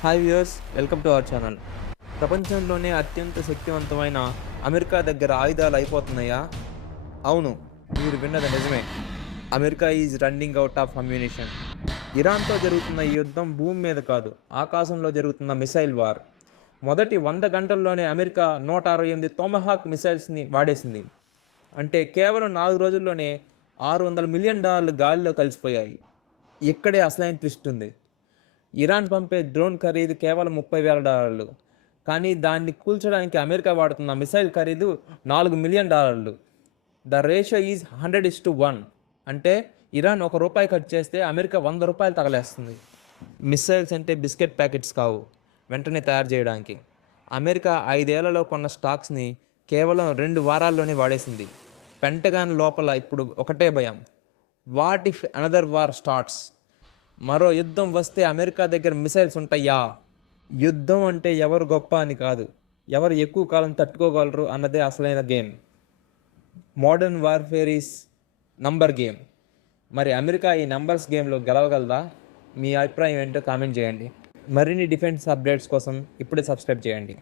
Hi viewers, welcome to our channel. ప్రపంచంలోనే అత్యంత శక్తివంతమైన అమెరికా దగ్గర ఆయుధాలు అయిపోతున్నాయా? అవును, మీరు విన్నది నిజమే. America is running out of ammunition. ఇరాన్తో జరుగుతున్న ఈ యుద్ధం భూమి మీద కాదు, ఆకాశంలో జరుగుతున్న మిసైల్ వార్. మొదటి 100 గంటల్లోనే అమెరికా 168 టొమహాక్ మిసైల్స్ని వాడేసింది. అంటే కేవలం 4 రోజుల్లోనే $600 మిలియన్ గాలిలో కలిసిపోయాయి. ఇక్కడే అసలైన ట్విస్ట్ ఉంది. ఇరాన్ పంపే డ్రోన్ ఖరీదు కేవలం $30,000, కానీ దాన్ని కూల్చడానికి అమెరికా వాడుతున్న మిసైల్ ఖరీదు $4 మిలియన్. The ratio is 100:1. అంటే ఇరాన్ ₹1 ఖర్చు చేస్తే అమెరికా $100 తగలేస్తుంది. మిసైల్స్ అంటే బిస్కెట్ ప్యాకెట్స్ కావు, వెంటనే తయారు చేయడానికి. అమెరికా 5 ఏళ్లలో కొన్న స్టాక్స్ని కేవలం 2 వారాల్లోనే వాడేసింది. పెంటగాన్ లోపల ఇప్పుడు ఒకటే భయం: what if another war starts? మరో యుద్ధం వస్తే అమెరికా దగ్గర మిసైల్స్ ఉంటాయా? యుద్ధం అంటే ఎవరు గొప్ప అని కాదు, ఎవరు ఎక్కువ కాలం తట్టుకోగలరు అన్నదే అసలైన game. Modern warfare is number game. మరి అమెరికా ఈ నంబర్స్ గేమ్లో గెలవగలదా? మీ అభిప్రాయం ఏంటో కామెంట్ చేయండి. మరిన్ని డిఫెన్స్ అప్డేట్స్ కోసం ఇప్పుడే సబ్స్క్రైబ్ చేయండి.